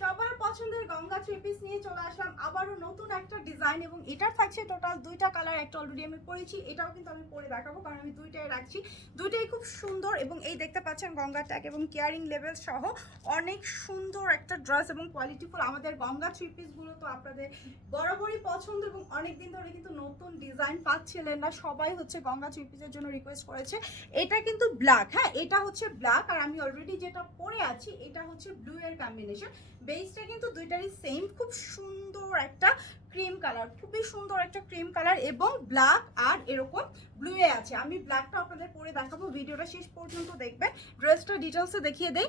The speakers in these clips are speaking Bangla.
সবার পছন্দের গঙ্গা থ্রি পিস নিয়ে চলে আসলাম আবারও নতুন একটা ডিজাইন, এবং এটার থাকছে টোটাল দুইটা কালার। একটা অলরেডি আমি পরেছি, এটাও কিন্তু আমি পরে দেখাবো কারণ আমি দুইটাই রাখছি। দুইটাই খুব সুন্দর, এবং এই দেখতে পাচ্ছেন গঙ্গা ট্যাগ এবং কেয়ারিং লেভেল সহ অনেক সুন্দর একটা ড্রেস এবং কোয়ালিটিফুল। আমাদের গঙ্গা থ্রি পিসগুলো তো আপনাদের বরাবরই পছন্দ, এবং অনেকদিন ধরে কিন্তু নতুন ডিজাইন পাচ্ছিলেন না, সবাই হচ্ছে গঙ্গা থ্রি পিসের জন্য রিকোয়েস্ট করেছে। এটা কিন্তু ব্ল্যাক, হ্যাঁ এটা হচ্ছে ব্ল্যাক, আর আমি অলরেডি যেটা পরে আছি এটা হচ্ছে ব্লু এর কম্বিনেশন। বেসটা কিন্তু দুইটারই সেম, খুব সুন্দর একটা ক্রিম কালার, খুবই সুন্দর একটা ক্রিম কালার, এবং ব্ল্যাক আর এরকম ব্লু এ আছে। আমি ব্ল্যাকটা আপনাদের পরে দেখাবো, ভিডিওটা শেষ পর্যন্ত দেখবেন। ড্রেসটা ডিটেলসে দেখিয়ে দেই।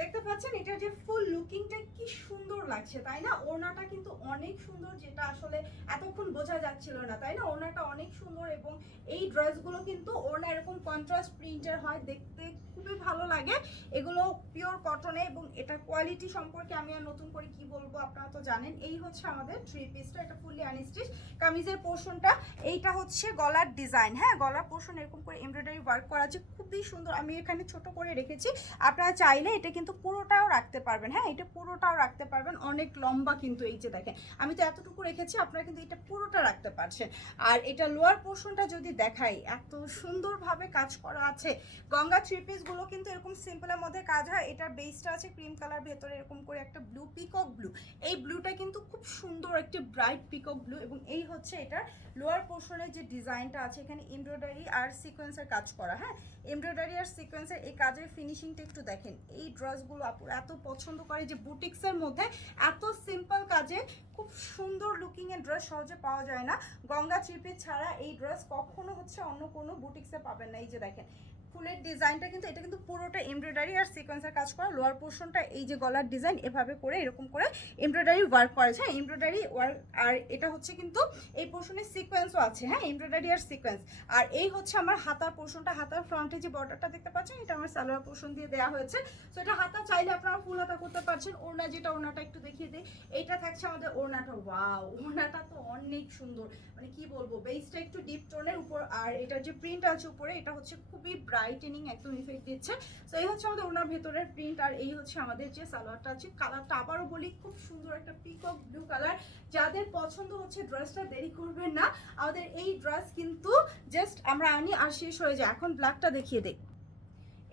দেখতে পাচ্ছেন এটা যে ফুল লুকিংটা কি সুন্দর লাগছে, তাই না? ওড়নাটা কিন্তু অনেক সুন্দর, যেটা আসলে এতক্ষণ বোঝা যাচ্ছিল না, তাই না? ওড়নাটা অনেক সুন্দর, এবং এই ড্রেসগুলো কিন্তু ওড়না এরকম কন্ট্রাস্ট প্রিন্টের হয়, দেখতে খুবই ভালো লাগে। এগুলো পিওর কটনে, এবং এটা কোয়ালিটি সম্পর্কে আমি আর নতুন করে কি বলবো, আপনারা তো জানেন। এই হচ্ছে আমাদের থ্রি পিসটা, এটা ফুললি আনস্টিচ। কামিজের পোর্শনটা এইটা হচ্ছে গলার ডিজাইন, হ্যাঁ গলার পোর্শন এরকম করে এমব্রয়ডারি ওয়ার্ক করা আছে, খুবই সুন্দর। আমি এখানে ছোট করে রেখেছি, আপনারা চাইলে এটা কিন্তু পুরোটাও রাখতে পারবেন। হ্যাঁ এটা পুরোটাও রাখতে পারবেন, অনেক লম্বা কিন্তু। এই যে দেখেন আমি তো এতটুকু রেখেছি, আপনারা কিন্তু এটা পুরোটা রাখতে পারছেন। আর এটা লোয়ার পোর্শনটা যদি দেখাই, এত সুন্দরভাবে কাজ করা আছে। গঙ্গা থ্রি পিসগুলো কিন্তু এরকম সিম্পলের মধ্যে কাজ হয়। এটার বেসটা আছে ক্রিম কালার, ভেতরে এরকম করে একটা ব্লু, পিকক ব্লু। এই ব্লুটা কিন্তু খুব সুন্দর একটা ব্রাইট পিকক ব্লু, এবং এই হচ্ছে এটার লোয়ার পোর্শনের যে ডিজাইনটা আছে, এখানে এমব্রয়ডারি আর সিকোয়েন্সের কাজ করা। হ্যাঁ এমব্রয়ডারি আর সিকোয়েন্সের এই কাজের ফিনিশিংটা একটু দেখেন। এই ড্রেসগুলো আপুর এত পছন্দ করে, যে বুটিক্সের মধ্যে এত সিম্পল কাজে খুব সুন্দর লুকিং এর ড্রেস সহজে পাওয়া যায় না। গঙ্গা থ্রি পিস ছাড়া এই ড্রেস কখনো হচ্ছে অন্য কোনো বুটিক্সে পাবেন না। এই যে দেখেন ফুলের ডিজাইনটা কিন্তু, এটা কিন্তু পুরোটা এমব্রয়ডারি আর সিকোয়েন্সের কাজ করা। লোয়ার পোর্শনটা এই যে গলার ডিজাইন এভাবে করে এরকম করে এমব্রয়ডারি ওয়ার্ক করেছে, হ্যাঁ এমব্রয়ডারি ওয়ার্ক। আর এটা হচ্ছে কিন্তু এই পোর্শনে সিকোয়েন্সও আছে, হ্যাঁ এমব্রয়ডারি আর সিকোয়েন্স। আর এই হচ্ছে আমার হাতার পোর্শনটা, হাতার ফ্রন্টে যে বর্ডারটা দেখতে পাচ্ছেন, এটা আমার সালোয়ার পোর্শন দিয়ে দেওয়া হয়েছে। তো এটা হাতা চাইলে আপনারা ফুল হাতা করতে পারছেন। ওড়না যেটা, ওড়নাটা একটু দেখিয়ে দিই। এইটা থাকছে আমাদের ওড়নাটা, ওয়াও ওড়নাটা তো অনেক সুন্দর, মানে কি বলবো, বেসটা একটু ডিপ টোনের উপর, আর এটা যে প্রিন্ট আছে উপরে, এটা হচ্ছে খুবই ব্রাইটেনিং একদম ইফেক্ট দিচ্ছে। তো এই হচ্ছে আমাদের ওড়নার ভেতরের প্রিন্ট, আর এই হচ্ছে আমাদের যে সালোয়ারটা আছে। কালারটা আবারও বলি, খুব সুন্দর একটা পিকক ব্লু কালার। যাদের পছন্দ হচ্ছে ড্রেসটা, দেরি করবেন না। আমাদের এই ড্রেস কিন্তু জাস্ট আমরা আনি আর শেষ হয়ে যায়। এখন ব্ল্যাকটা দেখিয়ে দেই।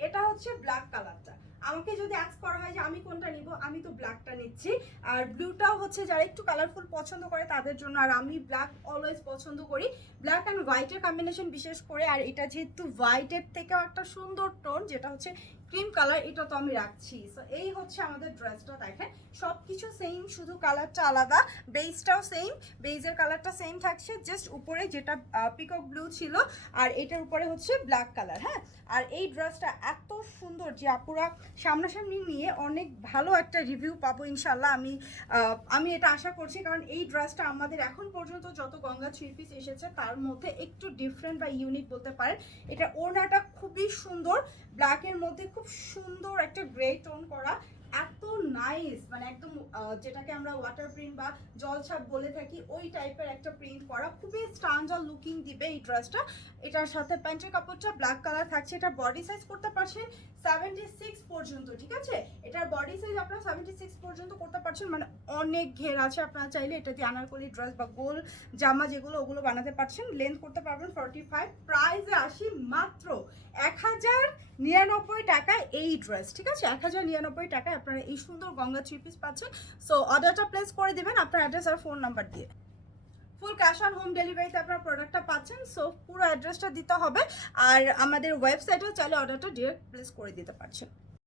এটা হচ্ছে ব্ল্যাক কালারটা। আমাকে যদি আস্ক করা হয় যে আমি কোনটা নিব, আমি তো ব্ল্যাকটা নিচ্ছি। আর ব্লুটাও হচ্ছে যারা একটু কালারফুল পছন্দ করে তাদের জন্য, আর আমি ব্ল্যাক অলওয়েজ পছন্দ করি। ব্ল্যাক অ্যান্ড হোয়াইটের কম্বিনেশন বিশেষ করে, আর এটা যেহেতু হোয়াইটের থেকেও একটা সুন্দর টোন, যেটা হচ্ছে ক্রিম কালার, এটা তো আমি রাখছি। সো এই হচ্ছে আমাদের ড্রেসটা, দেখেন সব কিছু সেম, শুধু কালারটা আলাদা। বেসটাও সেম, বেজের কালারটা সেম থাকছে, জাস্ট উপরে যেটা পিকক ব্লু ছিল, আর এটার উপরে হচ্ছে ব্ল্যাক কালার। হ্যাঁ আর এই ড্রেসটা এত সুন্দর যে আপুরা সামনাসামনি নিয়ে অনেক ভালো একটা রিভিউ পাবো ইনশাল্লাহ। আমি এটা আশা করছি, কারণ এই ড্রেসটা আমাদের এখন পর্যন্ত যত গঙ্গা থ্রি পিস এসেছে তার মধ্যে একটু ডিফারেন্ট বা ইউনিক বলতে পারেন। এটা ওড়নাটা খুবই সুন্দর, ব্ল্যাকের মধ্যে খুব সুন্দর একটা গ্রে টোন করা, এত নাইস, মানে একদম যেটাকে আমরা ওয়াটার প্রিন্ট বা জলছাপ বলে থাকি, ওই টাইপের একটা প্রিন্ট করা, খুবই স্ট্যান্ডার্ড লুকিং দিবে এই ড্রেসটা। এটার সাথে প্যান্টের কাপড়টা ব্ল্যাক কালার থাকছে। এটা বডি সাইজ করতে পারছেন 76 পর্যন্ত, ঠিক আছে? এটার বডি সাইজ আপনারা 76 পর্যন্ত করতে পারছেন, মানে অনেক ঘের আছে। আপনারা চাইলে এটা দিয়ে আনারকলি ড্রেস বা গোল জামা যেগুলো, ওগুলো বানাতে পারছেন। লেন্থ করতে পারবেন 45। প্রাইসে আসি মাত্র 1099 টাকায় এই ড্রেস, ঠিক আছে? 1099 টাকায় আপনারা এই সুন্দর গঙ্গা থ্রি পিস পাচ্ছেন। সো অর্ডারটা প্লেস করে দিবেন আপনার অ্যাড্রেস আর ফোন নাম্বার দিয়ে। ফুল ক্যাশ অন হোম ডেলিভারিতে আপনারা প্রোডাক্টটা পাচ্ছেন। সো পুরো অ্যাড্রেসটা দিতে হবে, আর আমাদের ওয়েবসাইটেও চাইলে অর্ডারটা ডিরেক্ট প্লেস করে দিতে পারছেন।